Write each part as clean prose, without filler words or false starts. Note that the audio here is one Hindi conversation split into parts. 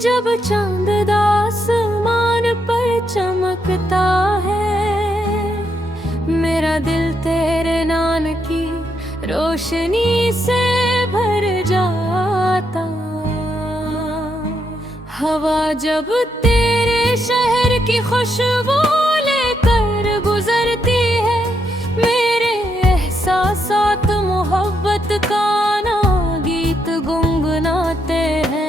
जब चांद आसमान पर चमकता है, मेरा दिल तेरे नाम की रोशनी से भर जाता। हवा जब तेरे शहर की खुशबू लेकर गुजरती है, मेरे एहसासात मोहब्बत का ना गीत गुनगुनाते हैं।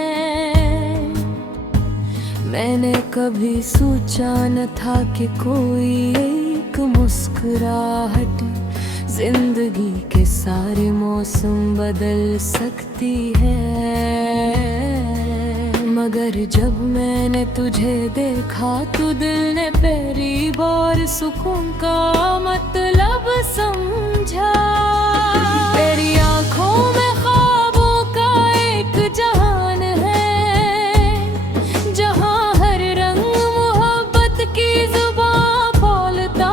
मैंने कभी सोचा न था कि कोई एक मुस्कुराहट जिंदगी के सारे मौसम बदल सकती है। मगर जब मैंने तुझे देखा तो दिल ने पहली बार सुकून का मतलब समझा। तेरी आंखों में ख्वाबों का एक जहान है, जहां हर रंग मोहब्बत की जुबान बोलता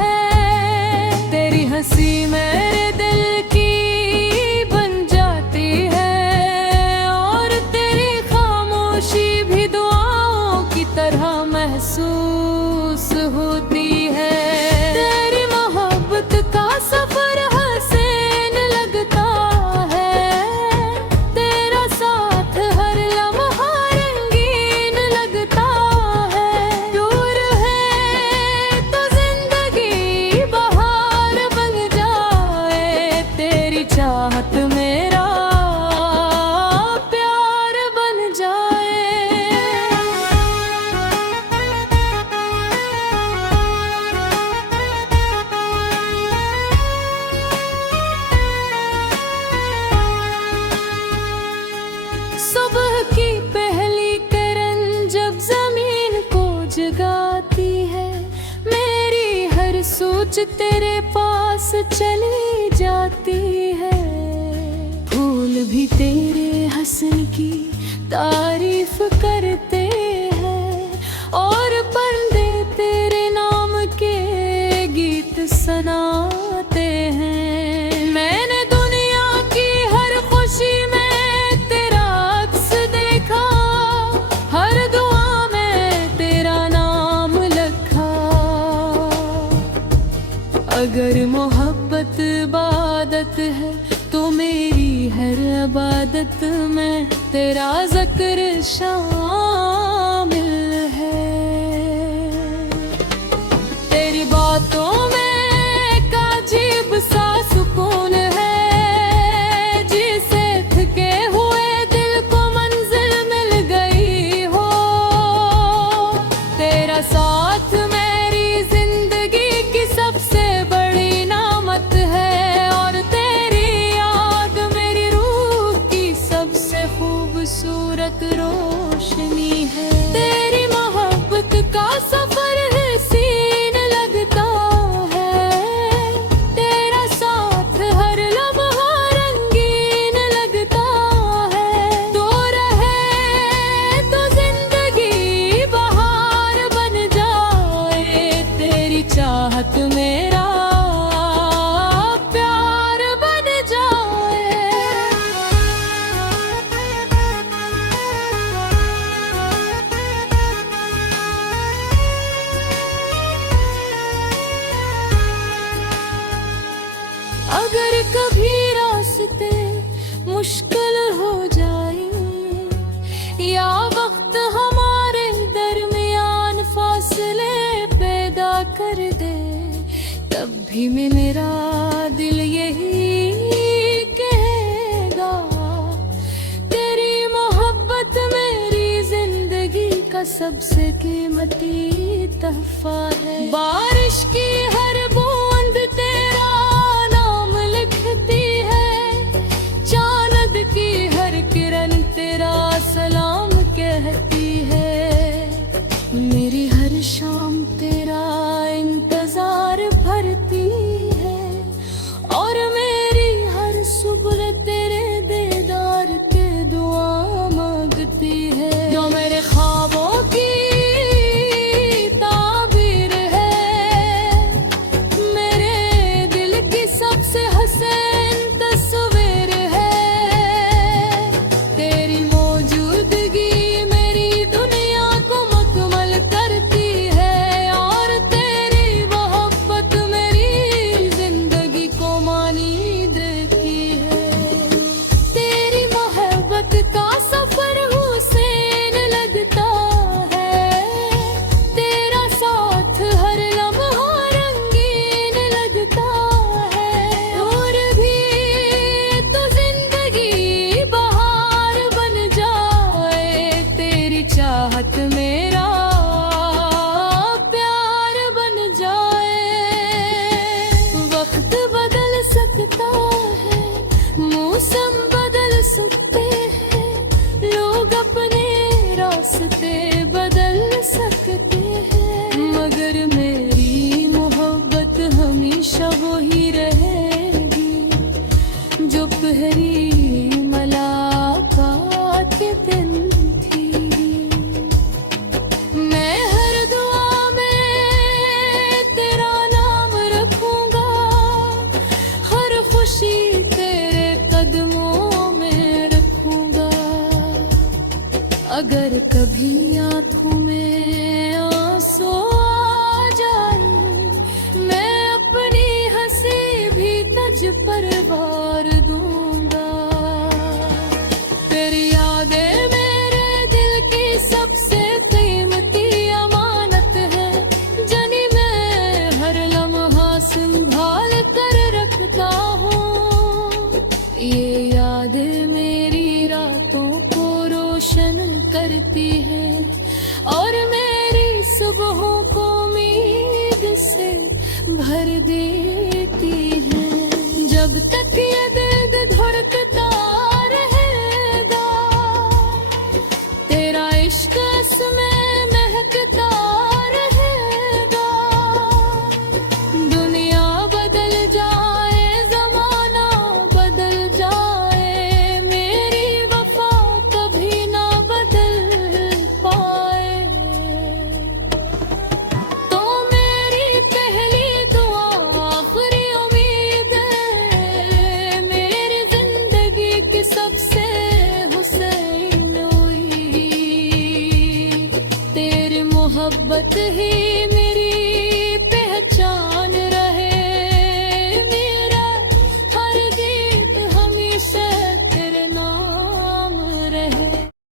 है। तेरी हंसी मेरे दिल की बन जाती है, और तेरी खामोशी भी दुआओं की तरह महसूस होती है। तेरी मोहब्बत का सफर हसीन लगता है, तेरा साथ हर लम्हा रंगीन लगता है। दूर है तो जिंदगी बहार बन जाए, तेरी चाहत मेरा प्यार बन जाए। सुबह की पहली किरण जब जमीन को जगाती है, मेरी हर सोच तेरे पास चली जाती है। फूल भी तेरे हसन की तारीफ करते हैं, और पर्दे तेरे नाम के गीत सुनाते हैं। मैंने दुनिया की हर खुशी में तेरा अक्स देखा, हर दुआ में तेरा नाम लिखा। अगर मोहब्बत इबादत है तो मेरी हर इबादत में तेरा ज़िक्र शामिल है। तेरी बातों में एक अजीब सा सुकून है, जिसे थके हुए दिल को मंजिल मिल गई हो। तेरा साथ मेरी जिंदगी की सबसे बड़ी नामत है, और तेरी याद मेरी रूह की सबसे खूबसूरत रोशनी है। तेरी मोहब्बत का सफर हसीन लगता है, तेरा साथ हर लम्हा रंगीन लगता है। दूर है तो जिंदगी बहार बन जाए, तेरी चाहत मेरा प्यार बन जाए। अगर कभी रास्ते मुश्किल हो जाए, या वक्त हमारे दरमियान फासले पैदा कर दे, तब भी मेरा दिल यही कहेगा, तेरी मोहब्बत मेरी जिंदगी का सबसे कीमती तोहफा है। बारिश की हर बूंद तेरा नाम लिखती है, चांद की हर किरण तेरा सलाम कहती है। मेरी हर शाम तेरा इंतजार भरती है, और मेरी हर सुबह तेरे दीदार के दुआ मांगती है। जो मेरे ख्वाबों की ताबीर है, मेरे दिल की सबसे हसीन तस्वीर है। तेरी मौजूदगी रास्ते बदल सकते हैं, मगर मेरी मोहब्बत हमेशा वो ही रहेगी जो पहली मुलाकात के दिन थी। मैं हर दुआ में तेरा नाम रखूंगा, हर खुशी तेरे कदमों में रखूंगा। अगर कभी आंखों में आंसू आ जाए, मैं अपनी हंसी भी तुझ पर वार दूंगा। तेरी यादें मेरे दिल की सबसे कीमती अमानत है, जानी मैं हर लम्हा संभाल कर रखता हूँ। ये यादें मेरी रातों को रोशन करती है और मेरी सुबहों को उम्मीद से भर देती है। जब तक ये दिल धड़कता रहेगा, तेरा इश्क इसमें महकता रहेगा। दुनिया बदल जाए, जमाना बदल जाए, मेरी वफा कभी ना बदल पाए। तो मेरी पहली दुआ आखिरी उम्मीद है, मेरी जिंदगी की सबसे हुसैन हुई। तेरी मोहब्बत ही